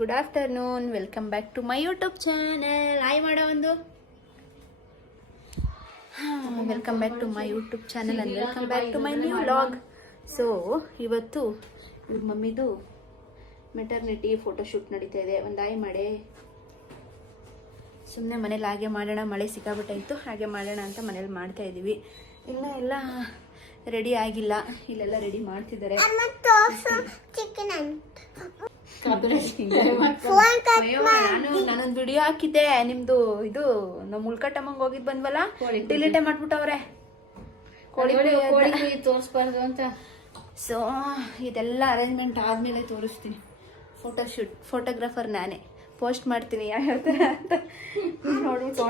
Good afternoon, welcome back to my YouTube channel. Hi ಮಾಡೋ ಒಂದು. Welcome back to my YouTube channel and welcome back to my new vlog. So ಇವತ್ತು ಇವ್ರ ಮಮ್ಮಿದು maternity photoshoot ನಡೀತಾ ಇದೆ. ಒಂದು hi ಮಾಡೇ. ಸುಮ್ಮನೆ ಮನೇಲಿ ಹಾಗೆ ಮಾಡೋಣ, ಮಳೆ ಸಿಕ್ಕಾಬಿಟ್ಟಾಯಿತು, ಹಾಗೆ ಮಾಡೋಣ ಅಂತ ಮನೇಲಿ ಮಾಡ್ತಾ ಇದ್ದೀವಿ. ಇನ್ನೂ ಎಲ್ಲ ರೆಡಿ ಆಗಿಲ್ಲ, ಇಲ್ಲೆಲ್ಲ ರೆಡಿ ಮಾಡ್ತಿದ್ದಾರೆ. ನಾನೊಂದು ವಿಡಿಯೋ ಹಾಕಿದ್ದೆ ನಿಮ್ದು, ಇದು ನಾವು ಮುಳ್ಕಟ್ಟಮ್ಮಂಗ್ ಹೋಗಿದ್ ಬಂದ್ವಲ್ಲ, ಡಿಲೀಟೇ ಮಾಡ್ಬಿಟ್ಟವ್ರೆ. ಕೋಳಿ ತೋರಿಸ್ಬಾರ್ದು ಅಂತ. ಸೊ ಇದೆಲ್ಲ ಅರೇಂಜ್ಮೆಂಟ್ ಆದ್ಮೇಲೆ ತೋರಿಸ್ತೀನಿ. ಫೋಟೋಶೂಟ್ ಫೋಟೋಗ್ರಾಫರ್ ನಾನೇ, ಪೋಸ್ಟ್ ಮಾಡ್ತೀನಿ ಯಾವ್ಯಾವ ಥರ ಅಂತ ನೋಡ್ಬಿಟ್ಟು.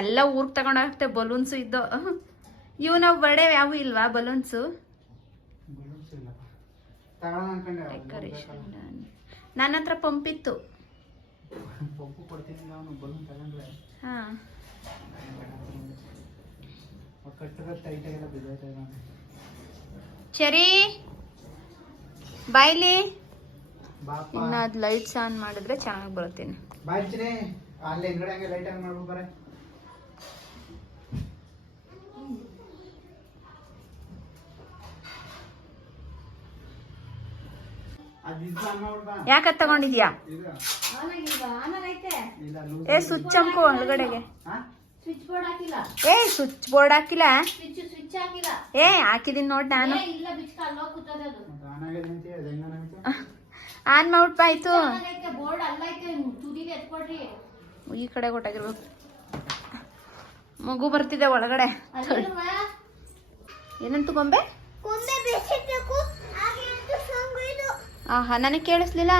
ಎಲ್ಲ ಊರ್ಗ್ ತಗೊಂಡೋಗ್ತೆ ಬಲೂನ್ಸು ಇದ್ದು. ಇವು ನಾವು ಬರ್ಡೇ ಯಾವ ಇಲ್ವಾ ಬಲೂನ್ಸು? ಡೆಕೋರೇಷನ್ ನನ್ನ ಹತ್ರ ಪಂಪ್ ಇತ್ತು. ಹಾ ಸರಿ ಬಾಯ್ಲಿ. ಇನ್ನ ಅದು ಲೈಟ್ಸ್ ಆನ್ ಮಾಡಿದ್ರೆ ಚೆನ್ನಾಗಿ ಬರುತ್ತೇನೆ. ಯಾಕ ತಗೊಂಡಿದ್ಯಾ? ಏ ಸ್ವಿಚ್ ಅಂಕು ಒಳಗಡೆಗೆ. ಏ ಸ್ವಿಚ್ ಬೋರ್ಡ್ ಹಾಕಿಲ್ಲ. ಏ ಹಾಕಿದೀನಿ ನೋಡ್ ನಾನು. ಆನ್ ಮಾಡ್ಬಿಟ್ಟು ಆಯ್ತು. ಈ ಕಡೆ ಕೊಟ್ಟಾಗಿರ್ಬೇಕು. ಮಗು ಬರ್ತಿದೆ ಒಳಗಡೆ. ಏನಂತು ಗೊಂಬೆ? ಆಹಾ, ನನಗೆ ಕೇಳಿಸ್ಲಿಲ್ಲ.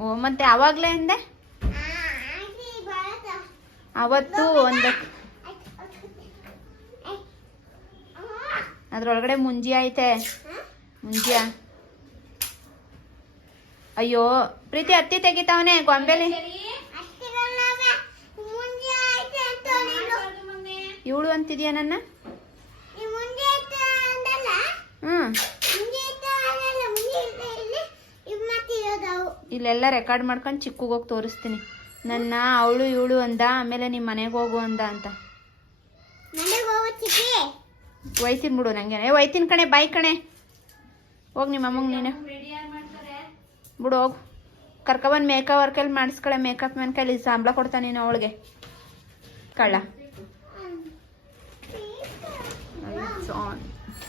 ಓ ಮತ್ತೆ ಅವಾಗ್ಲೇ ಅಂದೆ. ಅವತ್ತು ಒಂದು ಅದ್ರೊಳಗಡೆ ಮುಂಜಿ ಐತೆ. ಮುಂಜಿಯ ಅಯ್ಯೋ ಪ್ರೀತಿ ಹತ್ತಿ ತೆಗಿತಾವನೆ ಗೊಂಬೆಲಿ. ಇವಳು ಅಂತಿದ್ಯಾ ನನ್ನ? ಇಲ್ಲೆಲ್ಲ ರೆಕಾರ್ಡ್ ಮಾಡ್ಕೊಂಡು ಚಿಕ್ಕಗೆ ಹೋಗಿ ತೋರಿಸ್ತೀನಿ. ನನ್ನ ಅವಳು ಇವಳು ಅಂದ, ಆಮೇಲೆ ನಿಮ್ಮ ಮನೆಗೆ ಹೋಗು ಅಂದ ಅಂತ. ಒಯ್ತೀನಿ ಬಿಡು, ನಂಗೆ ಒಯ್ತೀನಿ ಕಣೆ. ಬಾಯ್ ಕಣೆ, ಹೋಗಿ ನಿಮ್ಮ ಅಮ್ಮಂಗೆ ನೀನು ಬಿಡು. ಹೋಗು ಕರ್ಕೊಬಂದು ಮೇಕಪ್ ವರ್ಕಲ್ಲಿ ಮಾಡಿಸ್ಕೊಳೆ. ಮೇಕಪ್ ಮ್ಯಾನ್ ಕೈಲಿ ಸಂಬಳ ಕೊಡ್ತಾನೆ ನೀನು ಅವಳಿಗೆ, ಕಳ್ಳ.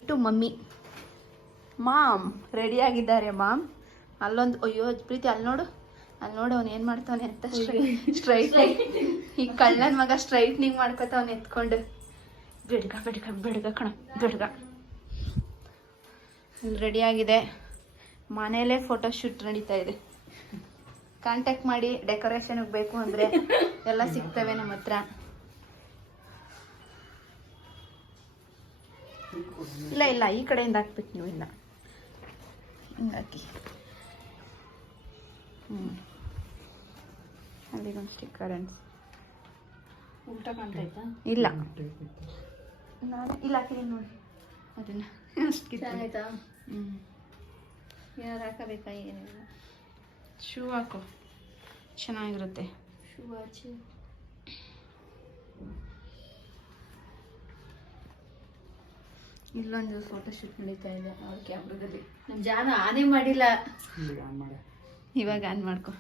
ಟು ಮಮ್ಮಿ ಮಾಮ್ ರೆಡಿ ಆಗಿದ್ದಾರೆ ಮಾಮ್. ಅಲ್ಲೊಂದು ಅಯ್ಯೋ ಪ್ರೀತಿ ಅಲ್ಲಿ ನೋಡು, ಅಲ್ಲಿ ನೋಡು ಅವ್ನು ಏನು ಮಾಡ್ತಾವನೆ ಅಂತ. ಸ್ಟ್ರೈಟ್ನಿಂಗ್, ಈ ಕಳ್ಳನ ಮಗ ಸ್ಟ್ರೈಟ್ನಿಂಗ್ ಮಾಡ್ಕೊತಾವನೆ ಎತ್ಕೊಂಡು. ಬೆಡ್ಗ ಬೆಡ್ಗ ಬೆಡ್ಗ ಕಣ ಬೆಡ್ಗ. ರೆಡಿ ಆಗಿದೆ, ಮನೇಲೇ ಫೋಟೋಶೂಟ್ ನಡೀತಾ ಇದೆ. ಕಾಂಟ್ಯಾಕ್ಟ್ ಮಾಡಿ, ಡೆಕೋರೇಷನ್ಗೆ ಬೇಕು ಅಂದರೆ ಎಲ್ಲ ಸಿಗ್ತವೆ ನಮ್ಮ ಹತ್ರ. ಇಲ್ಲ ಇಲ್ಲ, ಈ ಕಡೆಯಿಂದ ಹಾಕ್ಬೇಕು ನೀವು. ಇಲ್ಲ ಹಿಂಗಾಕಿ. ಅಲ್ಲಿಗೊಂದು ಸ್ಟಿಕ್ಕರ್ ಅನ್ಸ್. ಉಲ್ಟಾ ಕಾಣ್ತಾಯ್ತಾ? ಇಲ್ಲ ನಾನು ಇಲ್ಲ ಹಾಕಿದ್ದೀನಿ ನೋಡಿ ಅದನ್ನ. ಆಯ್ತಾ? ಯಾರು ಹಾಕಬೇಕಾ? ಏನಿಲ್ಲ, ಶೂ ಹಾಕು, ಚೆನ್ನಾಗಿರುತ್ತೆ. ಶೂ ಆಚೆ. ಇಲ್ಲೊಂದು ಫೋಟೋಶೂಟ್ ನಡೀತಾ ಇದೆ ಅವ್ರ ಕ್ಯಾಮ್ರಾದಲ್ಲಿ. ನಮ್ಮ ಜಾನ ಆನೇ ಮಾಡಿಲ್ಲ, ಇವಾಗ ಆನ್ ಮಾಡ್ಕೊ.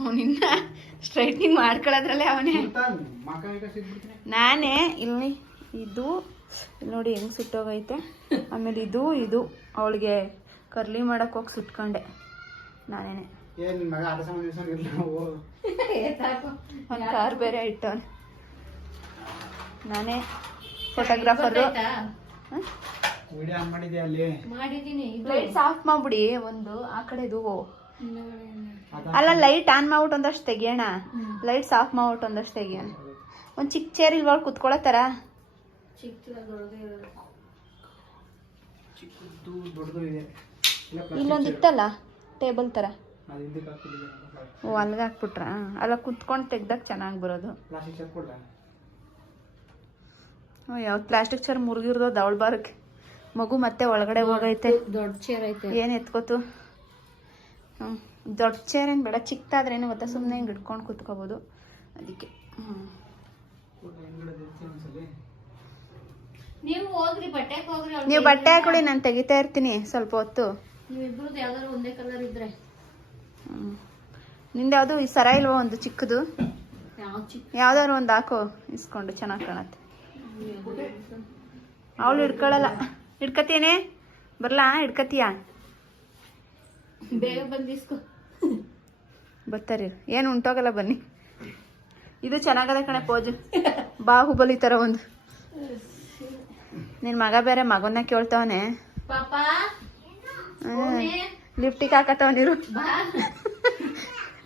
ಅವನಿನ್ನ ಸ್ಟ್ರೈಟ್ನಿಂಗ್ ಮಾಡ್ಕೊಳ್ಳೋದ್ರಲ್ಲೇ ಅವನೇ. ನಾನೇ ಇಲ್ಲಿ ಇದು ನೋಡಿ ಹೆಂಗ್ ಸುಟ್ಟೋಗೈತೆ. ಆಮೇಲೆ ಇದು ಇದು ಅವಳಿಗೆ ಕರ್ಲಿ ಮಾಡಕ್ ಹೋಗಿ ಸುಟ್ಕೊಂಡೆ ನಾನೇನೆ. ಒಂದು ಕಾರ್ ಬೇರೆ ಇಟ್ಟವನ್ ನಾನೇ. ಫೋಟೋಗ್ರಾಫರು ಲೈಟ್ಸ್ ಆಫ್ ಮಾಡ್ಬಿಡಿ. ಒಂದು ಆ ಕಡೆದು ಅಲ್ಲ, ಲೈಟ್ ಆನ್ ಮಾಡ್ಬಿಟ್ಟು ಒಂದಷ್ಟು ತೆಗಿಯೋಣ. ಲೈಟ್ಸ್ ಆಫ್ ಮಾಡ್ಬಿಟ್ಟು ಒಂದಷ್ಟು ತೆಗಿಯೋಣ. ಒಂದು ಚಿಕ್ಕ ಚೇರ್ ಇಲ್ವಾ ಕುತ್ಕೊಳ್ಳೋತರ? ಇಲ್ಲೊಂದು ಇತ್ತಲ್ಲ ಟೇಬಲ್ ತರ, ಓ ಅಲ್ಗೆ ಹಾಕ್ಬಿಟ್ರ ಅಲ್ಲ ಕುತ್ಕೊಂಡು ತೆಗ್ದಾಗ ಚೆನ್ನಾಗಿ ಬರೋದು. ಯಾವ್ದು ಪ್ಲಾಸ್ಟಿಕ್ ಚೇರ್ ಮುರಿಗಿರ್ದೋ ದವಳ್ಬಾರಕ್ಕೆ ಮಗು ಮತ್ತೆ ಒಳಗಡೆ ಹೋಗೈತೆ. ದೊಡ್ಡ ಚೇರ್ ಐತೆ ಏನು ಎತ್ಕೋತು. ದೊಡ್ಡ ಚೇರ್ ಏನು ಬೇಡ, ಚಿಕ್ಕದಾದ್ರೇನು ಗೊತ್ತಾ, ಸುಮ್ಮನೆ ಹಿಂಗೆ ಹಿಡ್ಕೊಂಡು ಕುತ್ಕೋಬೋದು ಅದಕ್ಕೆ. ನೀವು ಹೋಗ್ರಿ ಬಟ್ಟೆಗೆ ಹೋಗ್ರಿ. ನೀವು ಬಟ್ಟೆ ಹಾಕೊಳ್ಳಿ, ನಾನು ತೆಗಿತಾ ಇರ್ತೀನಿ ಸ್ವಲ್ಪ ಹೊತ್ತು. ನೀವಿಬ್ರದ್ದು ಯಾವ್ದಾದ್ರು ಒಂದೇ ಕಲರ್ ಇದ್ರೆ. ನಿಂದ ಯಾವುದು ಈ ಸರ ಇಲ್ವೋ ಒಂದು ಚಿಕ್ಕದು? ಯಾವ್ದಾದ್ರು ಒಂದು ಹಾಕೋ ಇಸ್ಕೊಂಡು, ಚೆನ್ನಾಗಿ ಕಾಣತ್ತೆ. ಅವಳು ಹಿಡ್ಕೊಳಲ್ಲ. ಹಿಡ್ಕತೀನೇ ಬರ್ಲಾ? ಹಿಡ್ಕತೀಯ? ಬೇಗ ಬಂದಿಸ್ಕೊ. ಬರ್ತಾರೆ, ಏನು ಉಂಟೋಗಲ್ಲ ಬನ್ನಿ. ಇದು ಚೆನ್ನಾಗದ ಕಣೆ ಪೋಜು, ಬಾಹುಬಲಿ ಥರ ಒಂದು. ನಿನ್ನ ಮಗ ಬೇರೆ ಮಗನ್ನ ಕೇಳ್ತಾವನೆ. ಲಿಫ್ಟಿಗೆ ಹಾಕತ್ತವನಿರು,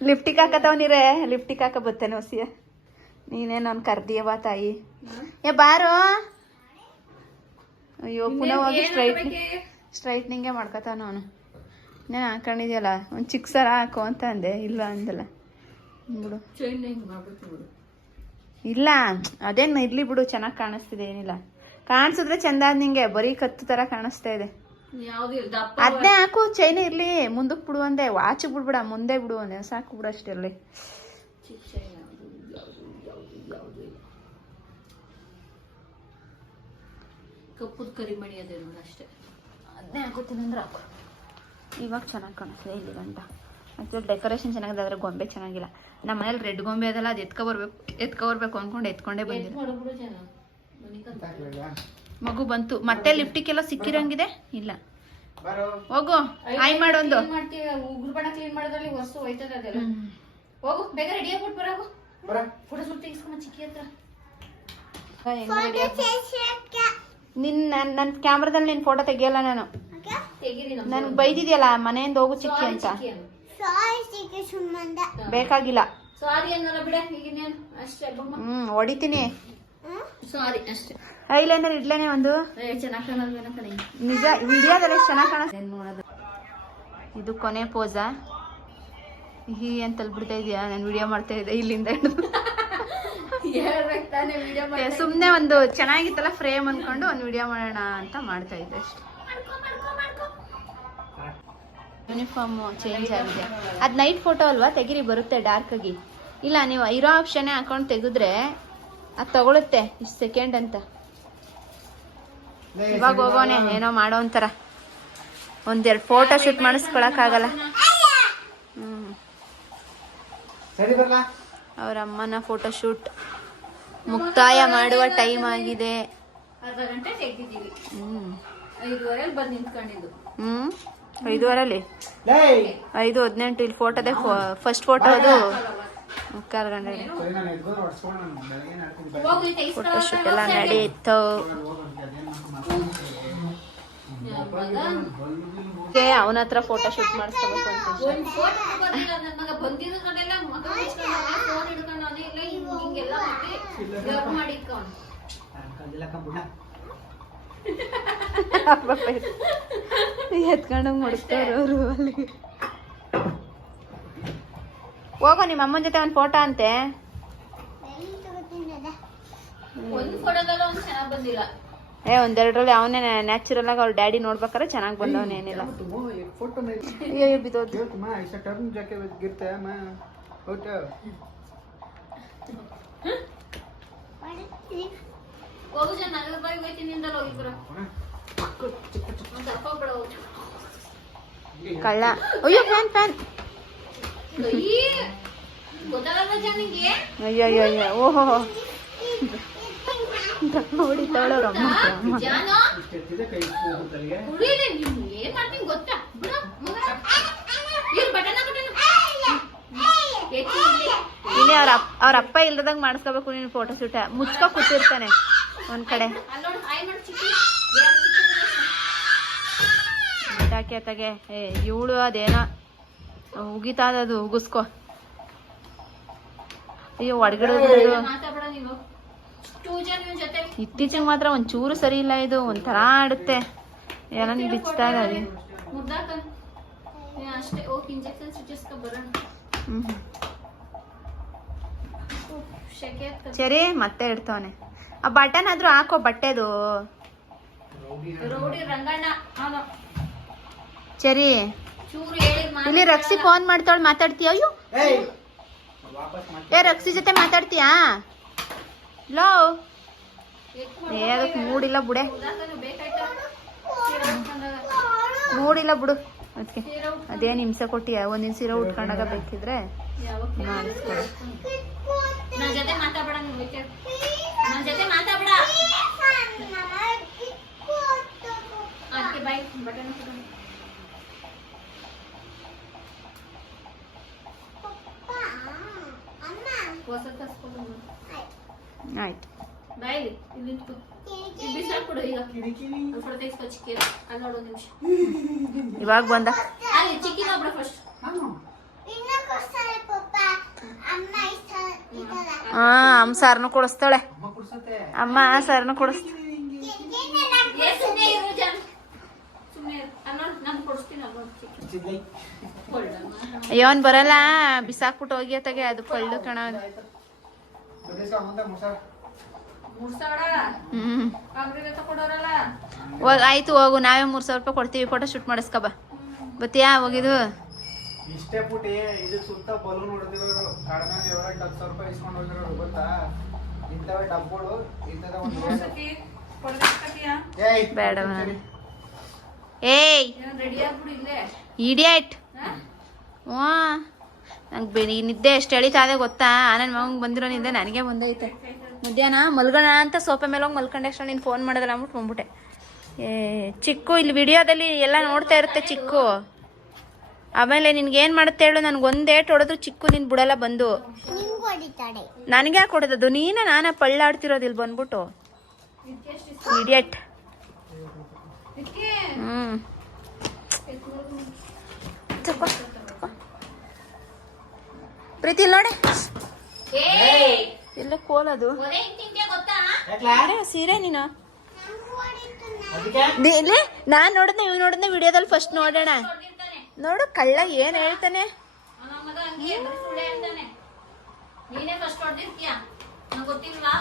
ಲಿಫ್ಟಿಗೆ ಹಾಕತ್ತವನಿರೇ, ಲಿಫ್ಟಿಗೆ ಹಾಕ ಬತ್ತೇನೆ ಹೊಸಿಯ. ನೀನೇನು ಅವ್ನು ಕರ್ದಿಯ ಬಾ ತಾಯಿ. ಏ ಬಾರೋ. ಅಯ್ಯೋ ಪುನಃ ಹೋಗಿ ಸ್ಟ್ರೈಟ್ನಿಂಗೇ ಮಾಡ್ಕೊತಾನ ಅವನು. ನಾನು ಹಾಕೊಂಡಿದ್ಯಲ್ಲ ಒಂದು ಚಿಕ್ಕ ಸರ ಹಾಕೋ ಅಂತ ಅಂದೆ, ಇಲ್ಲ ಅಂದಲ್ಲ ಬಿಡು. ಇಲ್ಲ ಅದೇನು ಇರ್ಲಿ ಬಿಡು, ಚೆನ್ನಾಗಿ ಕಾಣಿಸ್ತಿದೆ, ಏನಿಲ್ಲ. ಕಾಣಿಸಿದ್ರೆ ಚಂದ ಆದ ನಿಂಗೆ, ಬರೀ ಕತ್ತು ಥರ ಕಾಣಿಸ್ತಾ ಇದೆ. ಅದನ್ನೇ ಹಾಕು, ಚೈನ್ ಇರ್ಲಿ, ಮುಂದಕ್ಕೆ ಬಿಡು ಅಂದೆ, ವಾಚಿಗೆ ಬಿಡ್ಬಿಡ, ಮುಂದೆ ಬಿಡು ಅಂದೆ, ಸಾಕು ಬಿಡು ಅಷ್ಟೇ. ಇರಲಿ ಕಪ್ಪದ ಕರಿಮಣಿ ಅದೇ ನೋಡಿ ಅಷ್ಟೇ. ಅದನ್ನೇ ಹಾಕೋತೀನಿ ಅಂದ್ರೆ ಹಾಕು. ಇವಾಗ ಚೆನ್ನಾಗಿ ಕಾಣಿಸ್ತದೆ ಇಲ್ಲಿ ಗಂಟ. ಆ್ಯಕ್ಚುಲಿ ಡೆಕೋರೇಷನ್ ಚೆನ್ನಾಗಿದೆ, ಆದರೆ ಗೊಂಬೆ ಚೆನ್ನಾಗಿಲ್ಲ. ನಮ್ಮ ಮನೇಲಿ ರೆಡ್ ಗೊಂಬೆ ಅದಲ್ಲ, ಅದು ಎತ್ಕೊಬರ್ಬೇಕು ಅಂದ್ಕೊಂಡು ಎತ್ಕೊಂಡೇ ಬಂದಿದೆ. ಮಗು ಬಂತು ಮತ್ತೆ. ಲಿಫ್ಟಿಗೆಲ್ಲ ಸಿಕ್ಕಿರಂಗಿದೆ. ಇಲ್ಲ ಹೋಗು, ಆಯ್ ಮಾಡೊಂದು. ಉಗುರು ಬಣ್ಣ ಕ್ಲೀನ್ ಮಾಡೋದ್ರಲ್ಲಿ ವಸ್ತು ಹೋಯ್ತದೆ ಅದೆಲ್ಲ. ಹೋಗು ಬೇಗ ರೆಡಿ ಆಗ್ಬಿಟ್ಟು ಬರೋಗು. ಫೋಟೋ ಶೂಟ್ ತೆಗಿಸ್ಕೊಂಬ ಚಿಕ್ಕಿ ಹತ್ರ. ನನ್ನ ಕ್ಯಾಮ್ರಾದಲ್ಲಿ ನೀನು ಫೋಟೋ ತೆಗಿಯಲ್ಲ ನಾನು. ನನ್ಗೆ ಬೈದಿದ್ಯಲ್ಲ ಮನೆಯಿಂದ ಹೋಗು ಚಿಕ್ಕಿ ಅಂತ. ಬೇಕಾಗಿಲ್ಲ. ಹೊಡಿತೀನಿ. ಐಲೈನರ್ ಇಡ್ಲೇನೆ ಒಂದು. ನಿಜ ವಿಡಿಯೋದಲ್ಲಿ ಎಷ್ಟು ಚೆನ್ನಾಗಿ ಕಾಣಿಸ್ತದೆ. ಇದು ಕೊನೆ ಪೋಸಾ ಹೀ ಅಂತ ಬಿಡ್ತಾ ಇದೀಯಾ? ನಾನು ವಿಡಿಯೋ ಮಾಡ್ತಾ ಇದ್ದೆ ಇಲ್ಲಿಂದ ಹಿಡಿದು. ಸುಮ್ಮನೆ ಒಂದು ಚೆನ್ನಾಗಿತ್ತಲ್ಲ ಫ್ರೇಮ್ ಅಂದ್ಕೊಂಡು ಒಂದು ವಿಡಿಯೋ ಮಾಡೋಣ ಅಂತ ಮಾಡ್ತಾ ಇದ್ದೆ ಅಷ್ಟೇ. ಯೂನಿಫಾರ್ಮ್ ಚೇಂಜ್ ಆಗಿದೆ. ಅದು ನೈಟ್ ಫೋಟೋ ಅಲ್ವಾ, ತೆಗಿರಿ ಬರುತ್ತೆ ಡಾರ್ಕ್ ಆಗಿ. ಇಲ್ಲ ನೀವು ಇರೋ ಆಪ್ಷನ್ನೇ ಹಾಕೊಂಡು ತೆಗೆದ್ರೆ ಅದು ತಗೊಳುತ್ತೆ ಇಷ್ಟು ಸೆಕೆಂಡ್ ಅಂತ. ಇವಾಗ ಹೋಗೋನೆ ಏನೋ ಮಾಡೋ ಒಂಥರ ಒಂದೆರಡು ಫೋಟೋ ಶೂಟ್ ಮಾಡಿಸ್ಕೊಳಕ್ಕಾಗಲ್ಲ. ಅವ್ರ ಅಮ್ಮನ ಫೋಟೋ ಶೂಟ್ ಮುಕ್ತಾಯ ಮಾಡುವ ಟೈಮ್ ಆಗಿದೆ. ಅರ್ಧ ಗಂಟೆ ತೆಗ್ದಿದ್ದೀವಿ. 5:15 ಬಂದು ನಿಂತ್ಕೊಂಡಿದ್ದು. 5:15 5:18 ಇಲ್ಲಿ ಫೋಟೋದೇ ಫಸ್ಟ್ ಫೋಟೋ ಅದು 3:15 ಗಂಟೆಗೆ ಫೋಟೋ ಶೂಟ್ ಎಲ್ಲ ನಡೆಯಿತು. ಅವನ ಹತ್ರ ಫೋಟೋ ಶೂಟ್ ಮಾಡಿಸ್ಕೋಬೇಕು ಅಂತ. ಎತ್ಕೊಂಡಂಗ್ ಮಾಡಿಸ್ತಾರ ಅವರು ಅಲ್ಲಿಗೆ. ಹೋಗೋ ನಿಮ್ಮ ಅಮ್ಮನ ಜೊತೆ ಒಂದು ಫೋಟೋ ಅಂತೆ. ಒಂದೆರಡರಲ್ಲಿ ಅವನೇ ನ್ಯಾಚುರಲ್ ಆಗಿ ಅವ್ರ ಡ್ಯಾಡಿ ನೋಡ್ಬೇಕಾದ್ರೆ ಚೆನ್ನಾಗಿ ಬಂದವನೇನಿಲ್ಲ. ಕಳ್ಳ. ಅಯ್ಯೋ ಫ್ಯಾನ್ ಫ್ಯಾನ್. ಅಯ್ಯೋ ಅಯ್ಯೋ ಅಯ್ಯೋ ಓಹೋ ನೋಡಿ ತಗೊಳ್ಳೋರಮ್ಮ. ಇಲ್ಲಿ ಅವ್ರ ಅಪ್ಪ ಇಲ್ದಾಗ ಮಾಡಿಸ್ಕೋಬೇಕು ನೀನು ಫೋಟೋ ಶೂಟ. ಮುಚ್ಕೊ ಕೂತಿರ್ತಾನೆ ಒಂದ್ ಕಡೆ. ಟಾಕಿ ತಗೆ ಇವಳು ಅದೇನ ಉಗಿತಾದದು ಉಗಿಸ್ಕೊ. ಅಯ್ಯೋ ಒಳಗಡೆ ಇತ್ತೀಚೆಗೆ ಮಾತ್ರ ಒಂಚೂರು ಸರಿ ಇಲ್ಲ. ಇದು ಒಂಥರ ಆಡುತ್ತೆ, ಎಲ್ಲ ಬಿಚ್ತಾ ಇದ್ದಾವೆ. ಅಷ್ಟೇ ಹೋಗಿ ಇಂಜೆಕ್ಷನ್ ಚುಚ್ಚಿಸ್ಕೊ ಬರೋಣ. ಶೆಕೆ ಆಗ್ತದೆ. ಸರಿ ಮತ್ತೆ ಇಡ್ತಾವನೆ. ಆ ಬಟನ್ ಆದ್ರೂ ಹಾಕೋ ಬಟ್ಟೆದು. ರೌಡಿ ರಂಗಣ್ಣ ಅವನು. ಸರಿ ಚೂರು ಹೇಳಿದ್ ಇಲ್ಲಿ ರಕ್ಷಿ ಫೋನ್ ಮಾಡ್ತಾಳ, ಮಾತಾಡ್ತೀಯ? ಅಯ್ಯೋ ಏ ರಕ್ಷಿ ಜೊತೆ ಮಾತಾಡ್ತೀಯಾ? ಲೋ ಅದಕ್ಕೆ ಮೂಡಿಲ್ಲ ಬುಡೆ, ಮೂಡಿಲ್ಲ ಬಿಡು. ಅದಕ್ಕೆ ಅದೇನು ಹಿಂಸೆ ಕೊಟ್ಟಿಯ? ಒಂದಿನ ಸೀರೆ ಉಟ್ಕೊಂಡಾಗ ಬೇಕಿದ್ರೆ ಮಾಡಿಸ್ಕೊಡು. ನನ್ ಜೊತೆ ಮಾತಾಡ್ಬೇಡ, ನನ್ ಜೊತೆ ಮಾತಾಡ್ಬೇಡ. ಅದಕ್ಕೆ ಬೈ ಬಟನ್ ಹೊಸ ತಸ್ಕೊಂಡು ಆಯ್ತು. ಬಾಯ್ಲಿ ಇಲ್ಲಿ ಬಿಸಾಕ್ಬಿಡು. ಈಗ ಫೋಟೋ ತೆಗಿಸ್ಕೊ ಚಿಕ್ಕಿ. ಅಲ್ಲಿ ನೋಡು ಒಂದು ನಿಮಿಷ. ಇವಾಗ ಬಂದ ಅಲ್ಲಿ ಚಿಕ್ಕಿ ನೋಡ್ಬಿಡ ಫಸ್ಟ್. ಹಾ ಅಮ್ಮ ಸಾರನು ಕೊಡಿಸ್ತಾಳೆ. ಅಮ್ಮ ಸಾರನು ಕೊಡಿಸ್ತಾಳೆ. ಅಯ್ಯೋ ಅವ್ನ್ ಬರಲ್ಲ, ಬಿಸಾಕ್ಬಿಟ್ಟು ಹೋಗಿ ಅತ್ತಾಗೆ. ಅದು ಕಳ್ಳು ಕಣ. ಆಯ್ತು ಹೋಗು, ನಾವೇ 3,000 ರೂಪಾಯಿ ಕೊಡ್ತೀವಿ. ಫೋಟೋ ಶೂಟ್ ಮಾಡಿಸ್ಕೊ ಬತ್ತೀಯಾ? ಹೋಗಿದ್ದು ಇಷ್ಟೇ ಪುಟಿ. ಇದು ಸುತ್ತ ಬಲೂನ್ ಹೊಡೆದಿರೋರು ಕಡಿಮೆ 7,000 ರೂಪಾಯಿ ಇಸ್ಕೊಂಡು ಹೋಗಿರೋರು ಗೊತ್ತಾ? ಇಂಥವೇ ಡಬ್ಬಗಳು ಇಂಥದ ಒಂದು ಬೇಡ. ಏಯ್ ಇಡಿಯಟ್. ಹ್ಞೂ ನಂಗೆ ನಿದ್ದೆ ಎಷ್ಟು ಎಳಿತಾದೆ ಗೊತ್ತಾ? ನನ್ನ ಮಗಂಗೆ ಬಂದಿರೋ ನಿದ್ದೆ ನನಗೆ ಬಂದೈತೆ. ಮಧ್ಯಾಹ್ನ ಮಲ್ಗೋಣ ಅಂತ ಸೋಫಾ ಮೇಲೆ ಹೋಗಿ ಮಲ್ಕೊಂಡೆ ಅಷ್ಟು ನೀನು ಫೋನ್ ಮಾಡಿದ್ರೆ ಅಂದ್ಬಿಟ್ಟು ಬಂದ್ಬಿಟ್ಟೆ. ಚಿಕ್ಕು ಇಲ್ಲಿ ವಿಡಿಯೋದಲ್ಲಿ ಎಲ್ಲ ನೋಡ್ತಾ ಇರುತ್ತೆ ಚಿಕ್ಕು. ಆಮೇಲೆ ನಿನ್ಗೇನು ಮಾಡುತ್ತೆ ಹೇಳು? ನನಗೊಂದು ಏಟ್ ಹೊಡೆದ್ರು ಚಿಕ್ಕು ನಿನ್ ಬಿಡಲ್ಲ ಬಂದು. ನನಗೆ ಯಾಕೆ ಹೊಡೆದದು? ನಾನ ಪಳ್ಳಾಡ್ತಿರೋದು ಇಲ್ಲಿ ಬಂದ್ಬಿಟ್ಟು. ಇಡಿಯಟ್. ಪ್ರೀತಿ ಇಲ್ಲಿ ನೋಡಿ, ಇಲ್ಲ ಕೋಲದು ಸೀರೆ. ನೀನು ಇಲ್ಲಿ ನಾನ್ ನೋಡಿದ್ನೆ, ಇವ್ ನೋಡಿದ್ನೆ ವಿಡಿಯೋದಲ್ಲಿ ಫಸ್ಟ್ ನೋಡೋಣ. ನೋಡು ಕಳ್ಳ ಏನ್ ಹೇಳ್ತಾನೆ. ನೀನೇ ಫಸ್ಟ್ ಹೊಡೆದಿರ್ತೀಯ, ನಂಗೆ ಗೊತ್ತಿಲ್ವಾ?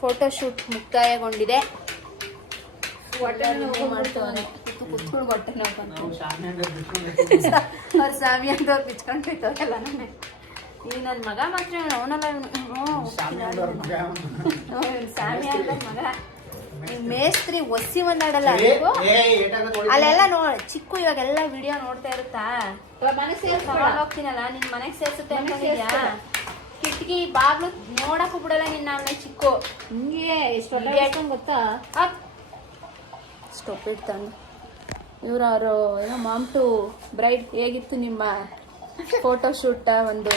ಫೋಟೋಶೂಟ್ ಮುಕ್ತಾಯಗೊಂಡಿದೆ. ಕುತ್ಕೊಂಡು ಹೊಟ್ಟೆ ನೋವು ಅವ್ರ ಸ್ವಾಮಿ ಅಂತ ಬಿಚ್ಕೊಂಡು ಹೋಯ್ತವಲ್ಲ. ಈ ನನ್ನ ಮಗ ಮಾತ್ರ ಅವನಲ್ಲ, ಸ್ವಾಮಿ ಅಂತ ಮಗ. ಮೇಸ್ತ್ರಿ ಒಸಿ ಒಂದಾಡಲ್ಲ ಅಲ್ಲೆಲ್ಲ ಚಿಕ್ಕು ಇವಾಗೆಲ್ಲ ವಿಡಿಯೋ ನೋಡ್ತಾ ಇರುತ್ತಾ? ಹೋಗ್ತೀನಲ್ಲ ನಿನ್ ಮನೆಗೆ ಸೇರ್ಸುತ್ತೆ ಅಂತ ಹುಡುಗಿ ಬಾಗ್ಲು ನೋಡಕ್ಕೂ ಬಿಡಲ್ಲ ನಿನ್ನ ಅವಳೆ ಚಿಕ್ಕು ಹಿಂಗೆ ಎಷ್ಟು ಗೊತ್ತಾ ಸ್ಟಾಪ್ ಇಡ್ತಾನೆ ಇವ್ರು ಅವರು ಏನೋ ಮಾಮ್ ಟು ಬ್ರೈಡ್ ಹೇಗಿತ್ತು ನಿಮ್ಮ ಫೋಟೋ ಶೂಟ್ ಒಂದು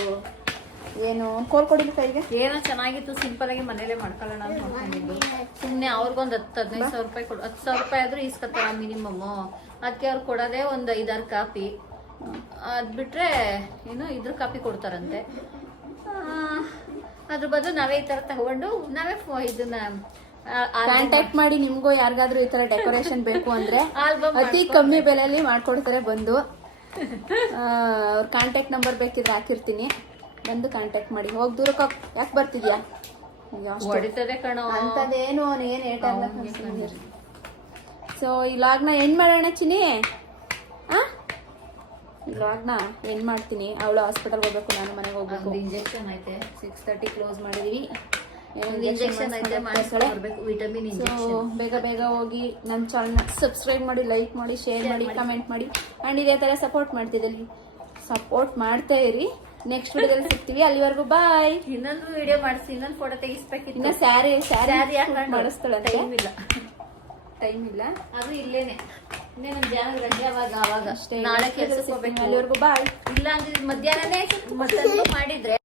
ಏನು ಕೋಲ್ ಕೊಡಿಲ್ಲ ಕೈಗೆ ಏನೋ ಚೆನ್ನಾಗಿತ್ತು, ಸಿಂಪಲ್ ಆಗಿ ಮನೇಲೆ ಮಾಡ್ಕೊಳ್ಳೋಣ ಅಂತ ಅನ್ಕೊಂಡಿದ್ದು. ಸುಮ್ಮನೆ ಅವ್ರಿಗೊಂದು 10-15 ಸಾವಿರ ರೂಪಾಯಿ 10,000 ರೂಪಾಯಿ ಆದ್ರೂ ಇಸ್ಕೊತಾರ ಮಿನಿಮಮ್. ಅದಕ್ಕೆ ಅವ್ರು ಕೊಡೋದೇ ಒಂದು 5-6 ಕಾಪಿ. ಅದ್ ಬಿಟ್ರೆ ಏನು ಇದ್ರ ಕಾಪಿ ಕೊಡ್ತಾರಂತೆ. ಅದ್ರ ಬದಲು ನಾವೇ ಈ ತರ ತಗೊಂಡು ನಾವೇ ಇದನ್ನ ಕಾಂಟ್ಯಾಕ್ಟ್ ಮಾಡಿ ನಿಮ್ಗೂ ಯಾರಿಗಾದ್ರೂ ಈ ತರ ಡೆಕೋರೇಷನ್ ಬೇಕು ಅಂದ್ರೆ ಆಲ್ಬಮ್ ಅತಿ ಕಮ್ಮಿ ಬೆಲೆಯಲ್ಲಿ ಮಾಡ್ಕೊಡ್ತಾರೆ ಬಂದು. ಅವ್ರ ಕಾಂಟ್ಯಾಕ್ಟ್ ನಂಬರ್ ಬೇಕಿದ್ರೆ ಹಾಕಿರ್ತೀನಿ, ಬಂದು ಕಾಂಟ್ಯಾಕ್ಟ್ ಮಾಡಿ. ಹೋಗಿ ದೂರಕ್ಕೆ ಯಾಕೆ ಬರ್ತಿದ್ಯಾ? ಹೊಡಿತದೆ ಕಣೋ ಅಂತದೇನು ಏನ್ ಏಟಲ್ಲ. ಸೊ ಈ ಲಾಗ್ನ ಎಂಡ್ ಮಾಡೋಣ ಚಿನಿ. ಈ ಲಾಗ್ನ ಎಂಡ್ ಮಾಡ್ತೀನಿ. ಅವಳು ಹಾಸ್ಪಿಟಲ್ಗೆ ಹೋಗ್ಬೇಕು, ನಾನು ಮನೆಗೆ ಹೋಗ್ಬೇಕು. ಇಂಜೆಕ್ಷನ್ ಐತೆ, 6:30 ಕ್ಲೋಸ್ ಮಾಡಿದೀವಿ. ಇಂಜೆಕ್ಷನ್ ಐತೆ ಮಾಡಿಸ್ಕೊಳ್ಬೇಕು, ವಿಟಮಿನ್ ಇಂಜೆಕ್ಷನ್. ಬೇಗ ಬೇಗ ಹೋಗಿ ನನ್ನ ಚಾನಲ್ನ ಸಬ್ಸ್ಕ್ರೈಬ್ ಮಾಡಿ, ಲೈಕ್ ಮಾಡಿ, ಶೇರ್ ಮಾಡಿ, ಕಮೆಂಟ್ ಮಾಡಿ. ಅಂಡ್ ಇದೇ ತರ ಸಪೋರ್ಟ್ ಮಾಡ್ತಿದ್ದಲ್ಲಿ ಸಪೋರ್ಟ್ ಮಾಡ್ತಾ ಇರಿ. ನೆಕ್ಸ್ಟ್ ವಿಡಿಯೋದಲ್ಲಿ ಸಿಗ್ತೀವಿ. ಅಲ್ಲಿವರೆಗೂ ಬಾಯ್. ಇನ್ನೊಂದು ವಿಡಿಯೋ ಮಾಡಿಸಿ, ಇನ್ನೊಂದು ಫೋಟೋ ತೆಗಿಸ್ಬೇಕಿತ್ತು. ಇನ್ನ ಸ್ಯಾರಿ ಯಾಕೆ ಮಾಡಿಸ್ತಾಳೆ. ಟೈಮ್ ಇಲ್ಲ ಅದು ಇಲ್ಲೇನೆ. ಇನ್ನೇನು ಮಧ್ಯಾಹ್ನ ರಜೆ ಅವಾಗ ಅಷ್ಟೇ. ನಾಳೆ ಕೆಲಸಕ್ಕೆ ಹೋಗ್ಬೇಕು. ಅಲ್ಲಿವರೆಗೂ ಬಾಯ್. ಇಲ್ಲ ಅಂದ್ರೆ ಮಧ್ಯಾಹ್ನನೇ ಮಾಡಿದ್ರೆ